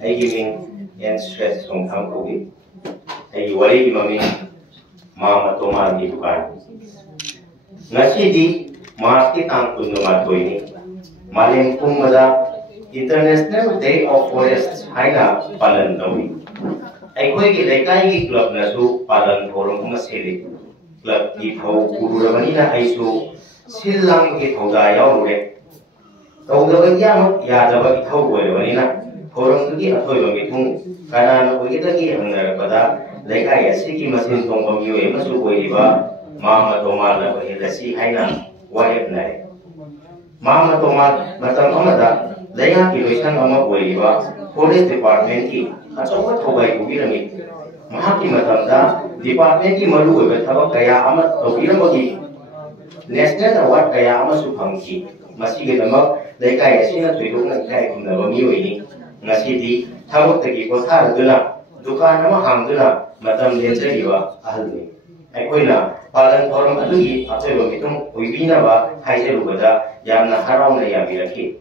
I giving and stress from Hankobi. I worry mami Mama Toma di Bukan. Nasi di market angkun numatoi ni. Malim kumada International Day of Forests haina palan dawi. I koi ki lekai ki club nasu palan forum kumasili. Club ki thau kururabani na aisu silang ki thau da yaw re. Thau da bagya ya da bagi thau boy bani na. Forum ki athoi bagi thung kana koi ki ta ki hangna pada lekai asi ki masin tong pamiyo e masu koi ba Mama Toma na bagi lasi haina wayap nai. Mama Toma matam amada Laya ki loisan ama boiba Forest Department ki achawa thobai ubirami mahaki matamda department ki maru oiba thaba kaya ama tobiramagi national award kaya ama su phangki masige damak lekai asina thoidokna kai kumnaba mi oini ngasidi thabak tagi potharaduna dukan ama hangduna matam lenjariba ahalni aikoina palan forum adugi achoiba mitum oibinaba haijirubada yamna harauna yabiraki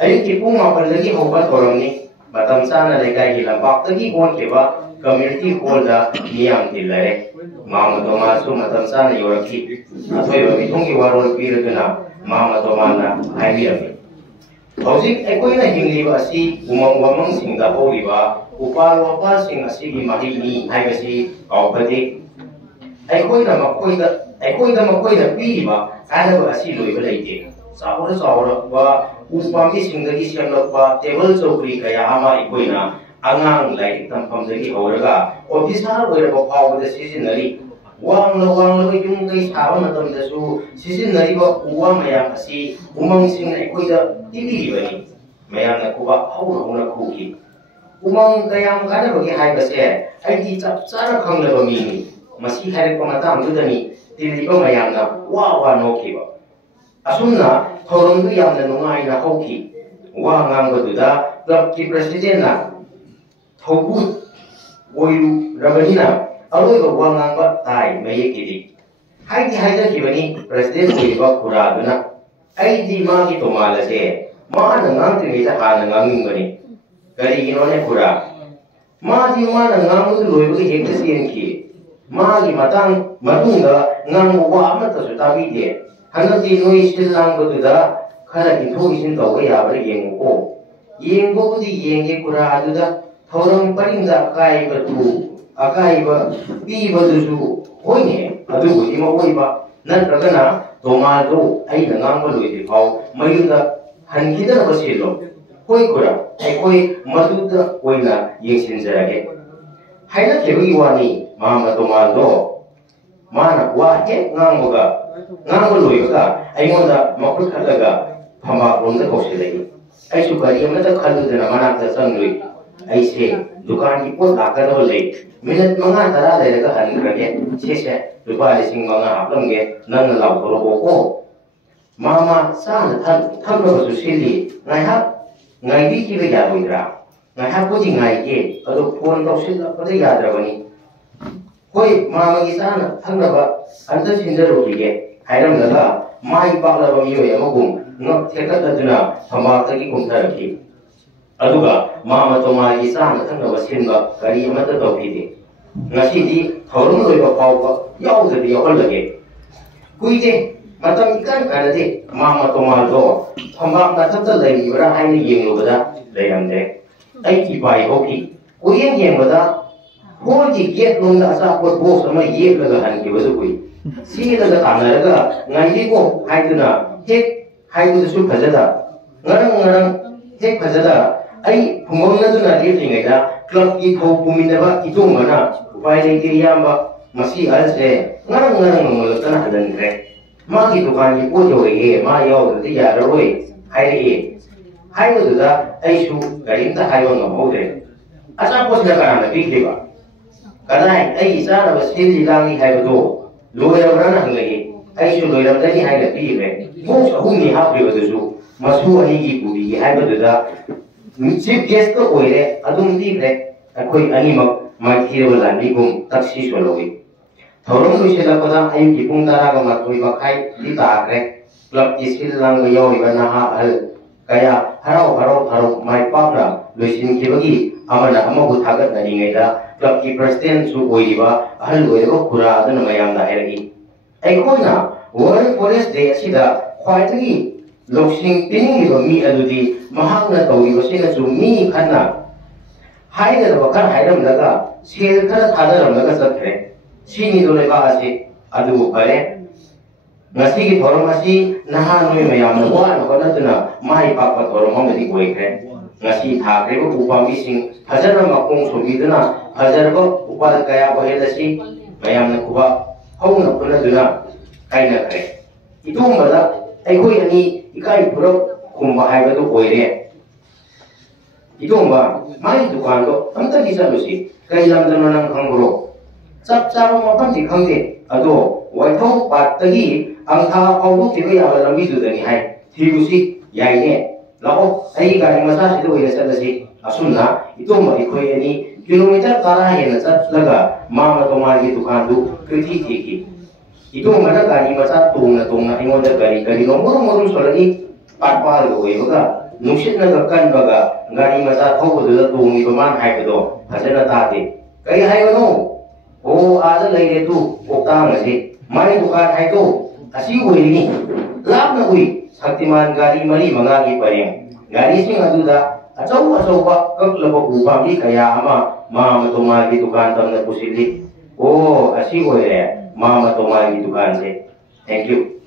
Ayuki pung mapal lagi hobat orang ni batam sana lekai hilang waktu lagi kon keba community hall da niang tilare mama to masu batam sana yoraki atau yo bitung ki warol pir kena mama to mana hai biami hojik ekoi na hingli ba si umang sing da ho riba upal wapal sing asi gi mahi ni hai ga si kaupati ekoi na makoi da pi ba ada ba asi loi ba leite Sahur wa upami singdagi siamlakpa table chokri kaya ama ikoina angang lai tampam dagi horaga officer oiraba phawda sisinari wangla yung kai saba matam dasu sisinari ba uwa mayam asi umang sing ikoida tibiribani mayam na kuba hauna khuki umang kayam kana bagi hai base ai di chap chara khanglaba mi masi harik pamatam dudani tiliba mayam na wa nokiba Asumna forum tu yang nungai na hoki wa ngamgoduda club ki president na thobu oiru rabanina aloi wa ngamba tai mayekidi haida kibani president oiba kuraduna aidi ma ki tomala se ma na ngam tri ta ha na ngam ngani kari ginone kura ma di ma na ngam du loiba ki hekta sin ki ma gi matang madunga ngam wa amata su tabi de Hanati noi silang betuda kara itu isin tau ya ber yengo di yenge kura aduda thorong parinda kai betu akai ba pi betusu hoine adu budi ma oiba nan ragana tomado ai nang ba loi di pau mayuda hankida ba selo hoi kura ai koi maduda oina yengsin jarage haina kebi wani mama tomado mana wa he ngangoga Nang loyoga ayonda makul khalaga phama ronda kosilai ai su gari amata khalu dana mana ta sanglui ai se dukan ki pot akar le minute manga tara le ga han rage se rupa lising manga aplamge nang law ko ko mama sa tham ro su sili ngai bi ki ga loidra ngai ko ji ngai ke ado phone to sil ko de ya dra bani koi mama gi sana thang ba anta sinjaro ki Hairam daga mai bakla bamiyo ya magum no thekat aduna thamaka ki kumtharaki aduga mama toma gi sana thangna wasinba kari amata tawpide ngasi di thorum loiba pawba yauda di yaholage kuide matam ikan kanade mama toma do thambak na thata lai bra haina yenglobada leiramde ai ki bai hoki kuyen yengbada hoji get nonda asa pot box ama yeblaga han ki wadu kui Sida kanaraga ngai ko haiduna hek haidu fajada ngarang hek fajada ai phumong na duna ngai da club ki tho puminaba itong mana upai le ke yamba masi alse ngarang ngol tan hadan gre ma ki dukan ki po jo ye ma yo de ya roi haidu da ai su garin ta hayo no hode asa po sida kana bi ba kadai ai isa na basil langi haidu Loira berana hangai, aisu loira tadi hai lebih le. Mungkin huni hapri betul masu ani ki budi hai betul dah. Chief guest tu oire, adung di le. Aku ani mak mati belan di kum taksi soloi. Thorong tu sila pada ayu ki pung tara ka matui makai di tak le. Klub isil lang yo iba na hal kaya harau mai pakna loisin kibagi amana amabu thagat naringeda club ki president su oiriba ahal oiriba khura adana mayam da hergi aikoina world forest day asida khwaitagi loksing tiningiba mi adudi mahakna tawriba sina su mi khanna haida bakar hairam daga sel khara thadaram daga sathre sini dole ba ase adu bare ngasi ki thorom asi naha noi mayam na wa na konatuna mai pakpa thorom amadi oikre ngasi thakre ba upami sing phajana makong sobiduna phajara upal kaya ko hedasi mayam na kuba hauna kunaduna kaina kare itum bala aigoi ani ikai purok kumba haibadu oire itum ba mai dukan do amta disalusi kai lamdana nang khangro chap chap mapam ti khangde ado waithau pattagi angtha awdu tiba ya lambi dudani hai thibusi yaine lao ai gari masa sidu oire sadasi asunna itum ba ikoi ani kilometer tara hena chatlaga mama tomagi dukan du krithi thiki itu mana gari masa tungna ingoda gari nomor solagi patpal go ibaga nusit na gakan baga gari masa thau du tungi baman hai do hasana tade kai hai no o ada lai tu okta ngasi mai dukan hai to asi ni lab na ui saktiman gari mari mangagi pareng gari sing aduda acau ba kaklabo upami kaya ama mama tomagi dukan tamna pusili o asi mama tomagi dukan se. Thank you.